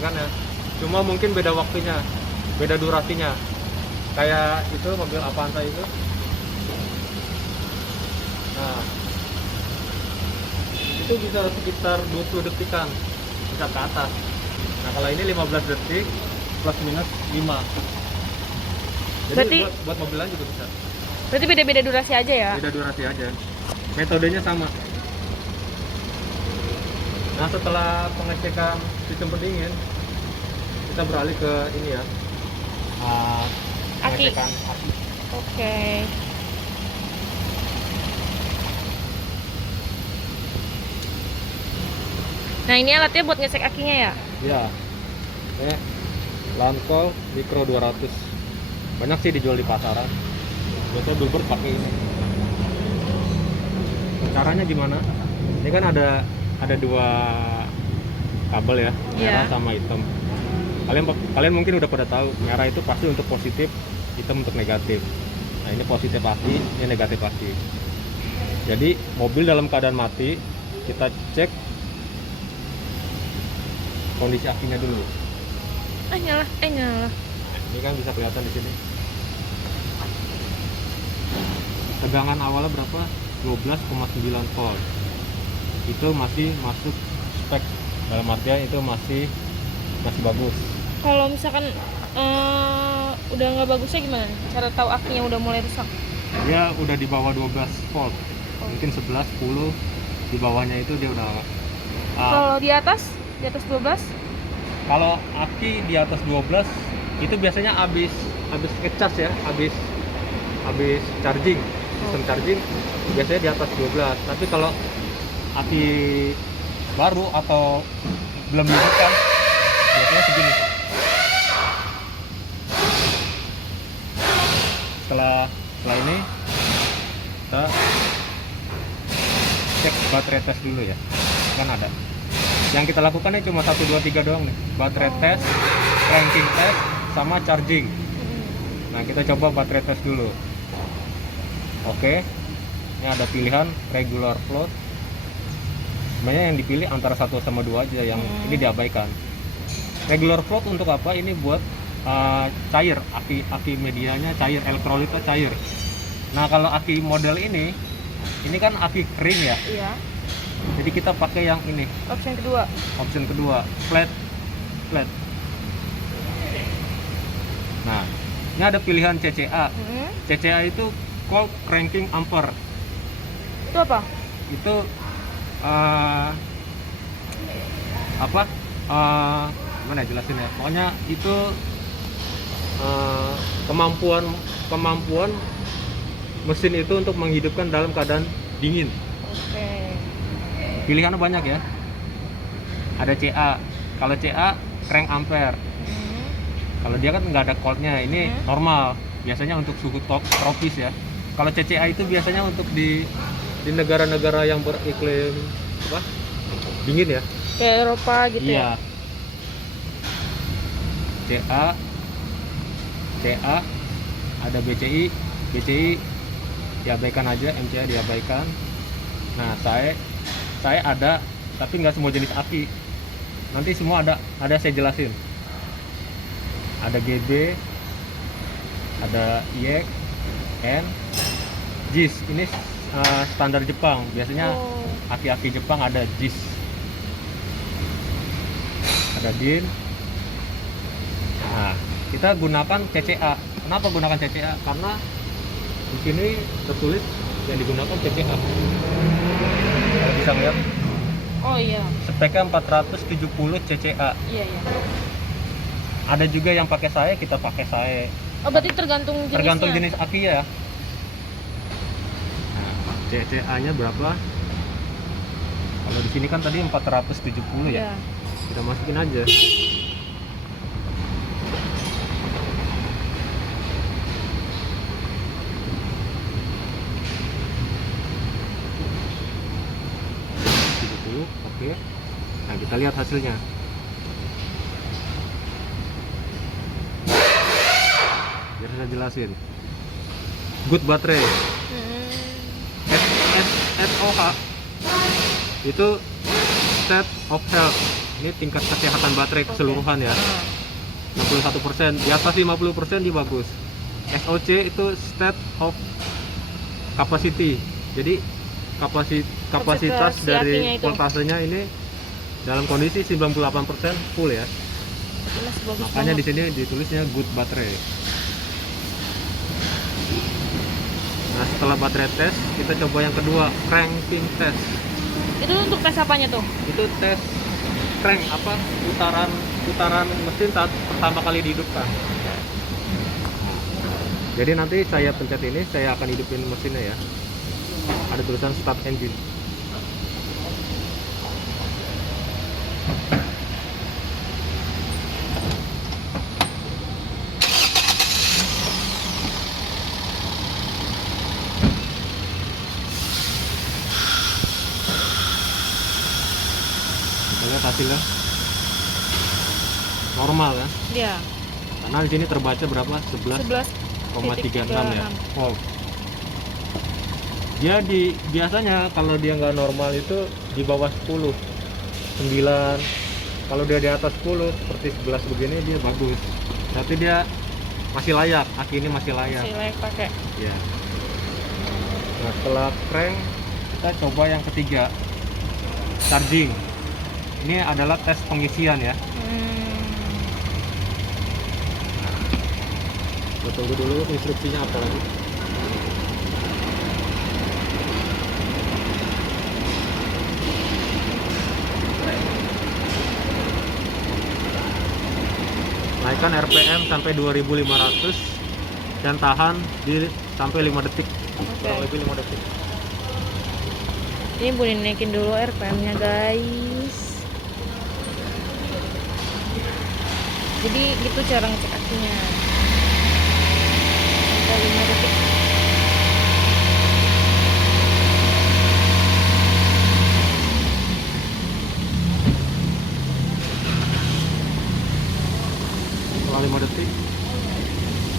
pengecekannya. Cuma mungkin beda waktunya, beda durasinya. Kayak itu mobil Avanza itu. Nah, itu bisa sekitar 20 detikan, bisa ke atas. Nah, kalau ini 15 detik plus minus 5. Jadi Berarti- buat mobil lain juga bisa. Berarti beda-beda durasi aja ya? Beda durasi aja. Metodenya sama. Nah, setelah pengecekan sistem pendingin, kita beralih ke ini ya. Aki. Pengecekan aki. Oke. Nah, ini alatnya buat ngecek akinya ya? Ya. Ini Lancol Micro 200. Banyak sih dijual di pasaran. Biasanya Bluebird pakai ini. Caranya gimana? Ini kan ada dua kabel ya, merah Iya. sama hitam. Kalian mungkin udah pada tahu, merah itu pasti untuk positif, hitam untuk negatif. Nah, ini positif aki, ini negatif aki. Jadi mobil dalam keadaan mati, kita cek kondisi akinya dulu. Nyala. Nyala. Ini kan bisa kelihatan di sini. Tegangan awalnya berapa? 12,9 volt. Itu masih masuk spek, dalam artian itu masih bagus. Kalau misalkan udah nggak bagusnya gimana? Cara tahu akinya udah mulai rusak? Dia udah di bawah 12 volt. Mungkin 11, 10 di bawahnya itu dia udah Kalau di atas 12? kalau aki di atas 12 itu biasanya habis ngecas ya, habis charging, sistem charging biasanya di atas 12. Tapi kalau aki baru atau belum dihidupkan biasanya segini. Setelah ini kita cek baterai test dulu ya, kan ada. Yang kita lakukannya cuma 1, 2, 3 doang nih. Baterai test, cranking test, sama charging. Nah, kita coba baterai test dulu. Oke, ini ada pilihan regular float. Sebenarnya yang dipilih antara 1 sama 2 aja, yang ini diabaikan. Regular float untuk apa? Ini buat cair, aki medianya cair, elektrolitnya cair. Nah, kalau aki model ini kan aki kering ya. Iya. Jadi kita pakai yang ini, Option kedua. flat. Nah, ini ada pilihan CCA. CCA itu cold cranking ampere. Itu apa? Itu apa? Gimana ya jelasin ya? Pokoknya itu kemampuan mesin itu untuk menghidupkan dalam keadaan dingin. Oke. Pilihannya banyak ya. Ada CA. Kalau CA crank ampere. Kalau dia kan nggak ada coldnya, ini normal. Biasanya untuk suhu tropis ya. Kalau CCA itu biasanya untuk di negara-negara yang beriklim apa? Dingin ya. Kayak Eropa gitu Iya. ya? CA, ada BCI diabaikan aja, MCA diabaikan. Nah, saya ada, tapi nggak semua jenis aki. Nanti semua ada saya jelasin. Ada GB, ada IEK, N, JIS. Ini standar Jepang. Biasanya aki-aki Jepang ada JIS, ada DIN. Nah, kita gunakan CCA. Kenapa gunakan CCA? Karena di sini tertulis yang digunakan CCA. Kalau bisa lihat, Oh iya. speknya 470 CCA. Iya. Ada juga yang pakai saya, kita pakai saya. Oh, berarti tergantung jenisnya. Tergantung jenis aki ya. Nah, CCA-nya berapa? Kalau di sini kan tadi 470 ya. Iya. Kita masukin aja. Oke. Nah, kita lihat hasilnya. Biar saya jelasin. Good baterai. SOH itu state of health. Ini tingkat kesehatan baterai Oke. keseluruhan ya. Ah. 61%, di atas 50% dia bagus. SOC itu state of capacity. Jadi kapasitas si akinya dari itu. voltasenya ini dalam kondisi 98% full ya. Ini masih bagus Makanya di banget. sini ditulisnya good baterai. Nah, setelah baterai test, kita coba yang kedua, cranking test. Itu untuk tes apanya tuh? Itu tes crank putaran mesin saat pertama kali dihidupkan. Jadi nanti saya pencet ini, saya akan hidupin mesinnya ya. Ada tulisan start engine. Kita lihat hasilnya normal kan? Iya. Karena di sini terbaca berapa? 11,36 11,36 ya. Oh. Dia biasanya kalau dia nggak normal itu di bawah 10, 9. Kalau dia di atas 10 seperti 11 begini dia bagus. Berarti dia masih layak, aki ini masih layak. Masih layak pakai. Ya. Nah, setelah crank kita coba yang ketiga, charging. Ini adalah tes pengisian ya. Kita tunggu dulu instruksinya apa lagi. Naikkan RPM sampai 2500 dan tahan sampai 5 detik. Oke. Kurang lebih 5 detik. Ini boleh naikin dulu RPM-nya guys. Jadi gitu cara ngecek akinya. Sampai 5 detik. Setelah 5 detik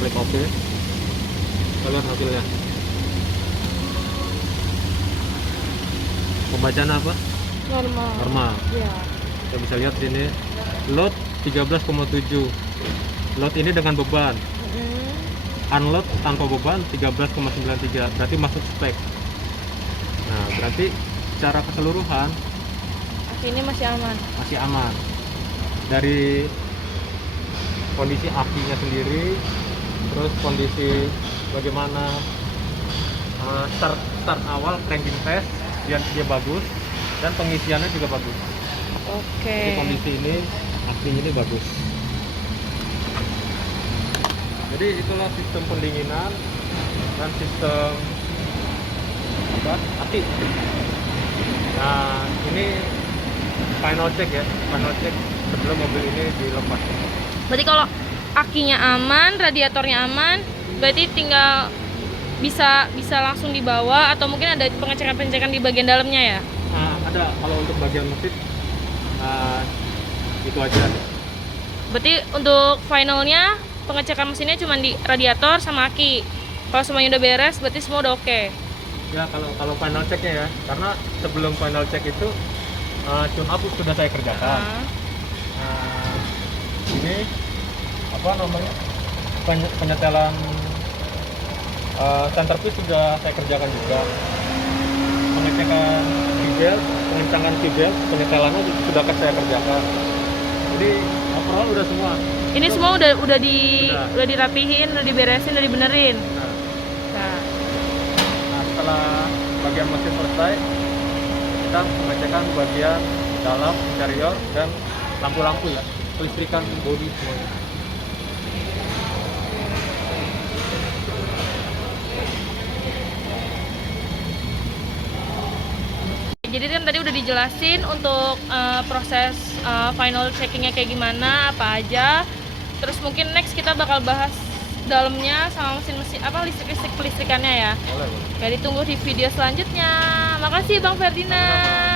klik OK. Kita lihat hasilnya. Pembacaan apa? Normal. Normal. Iya. Kita bisa lihat sini load 13,7. Load ini dengan beban. Unload tanpa beban 13,93. Berarti masuk spek. Nah, berarti secara keseluruhan Aki ini masih aman. masih aman. Dari kondisi akinya sendiri, terus kondisi bagaimana start awal cranking test dia bagus, dan pengisiannya juga bagus. Oke. Jadi kondisi ini aki ini bagus. Jadi itulah sistem pendinginan dan sistem aki. Nah, ini final check ya, final check sebelum mobil ini dilepas. Berarti kalau akinya aman, radiatornya aman, berarti tinggal bisa langsung dibawa atau mungkin ada pengecekan-pengecekan di bagian dalamnya ya? Nah, ada kalau untuk bagian mesin itu aja. Berarti untuk finalnya pengecekan mesinnya cuma di radiator sama aki. Kalau semuanya udah beres, berarti semua udah oke. Ya kalau final checknya ya, karena sebelum final check itu tune up sudah saya kerjakan. Nah, ini apa namanya penyetelan centerpiece sudah saya kerjakan juga. Pengecekan keyboard, pengencangan keyboard, penyetelannya sudah saya kerjakan. Jadi overall udah semua. Ini Itu, semua udah dirapihin, udah diberesin, udah dibenerin. Nah, Nah, setelah bagian mesin selesai, kita mengecekkan bagian dalam interior dan lampu-lampu ya, kelistrikan bodi semuanya. jadi kan tadi udah dijelasin untuk proses final checkingnya kayak gimana, apa aja. Terus mungkin next kita bakal bahas dalamnya sama mesin-mesin apa listrik-listrikannya ya. Boleh. Ya ditunggu di video selanjutnya. Makasih Bang Ferdinand.